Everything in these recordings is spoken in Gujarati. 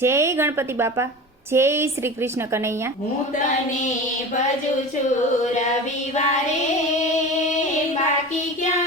જય ગણપતિ બાપા. જય શ્રી કૃષ્ણ કનૈયા. હું તને ભજું છું રવિવારે. બાકી ક્યાં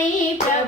ir pra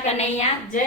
કનૈયા જય